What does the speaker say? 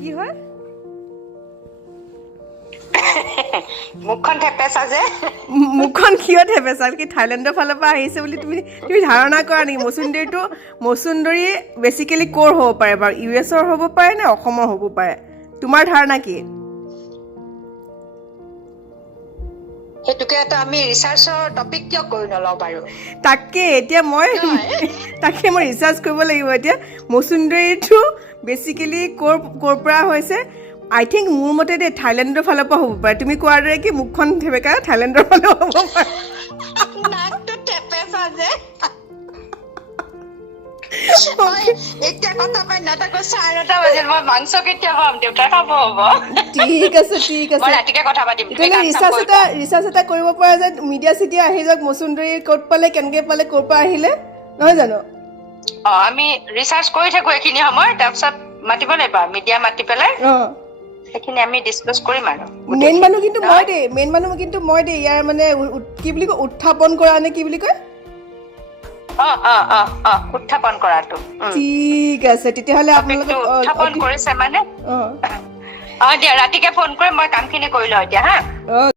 কি হয় মুখখন থেপেচা যে মুখখন কিয় থেপেচা কি থাইলেণ্ডৰ ফালৰ পৰা আহিছে বুলি তুমি ধাৰণা কৰা নেকি মচুন্দৰী বেচিকেলি ক'ৰ হ'ব পাৰে বাৰু ইউএছৰ হ'ব পাৰে নে অসমৰ হ'ব পাৰে তোমাৰ ধাৰণা কি হেতুকে এটা আমি ৰিসাৰ্চৰ টপিক কিয় কৰি নলও বাৰু তাকে এতিয়া মই ৰিচাৰ্চ কৰিব লাগিব এতিয়া মচুন্দৰীটো বেচিকেলি ক'ৰ পৰা হৈছে আই থিংক মোৰ মতে দে থাইলেণ্ডৰ ফালৰ পৰা হ'ব পাৰে তুমি কোৱাৰ দৰে কি মুখখন থেপেকা থাইলেণ্ডৰ ফালৰ হ'ব পাৰে নাকটো থেপেচা যে এতিয়া কথা পাই নাথাকো 9:30 বাজিল মই মাংস কেতিয়া খাম দেউতা খাব হ'ব ঠিক আছে মই ৰাতিকে কথা পাতিম এতিয়া ৰিচাৰ্চ এটা কৰিব পৰা যায় মিডিয়া চিটিয়া আহি যাওক মচুন্দৰী ক'ত পালে কেনেকৈ পালে ক'ৰ পৰা আহিলে নহয় জানো আমি ৰিচাৰ্চ কৰি থাকো এইখিনি সময় তাৰপিছত মাতিব লাগিব মিডিয়া মাতি পেলাই সেইখিনি আমি ডিসকাস কৰিম আৰু মেইন মানুহ কিন্তু মই দে ইয়াৰ মানে কি বুলি কয় উত্থাপন কৰা নে কি বুলি কয় উত্থাপন কৰাটো ঠিক আছে তেতিয়াহ'লে আপোনালোকে উত্থাপন কৰিছে মানে দিয়া ৰাতিকে ফোন কৰিম মই কামখিনি কৰি লওঁ এতিয়া হা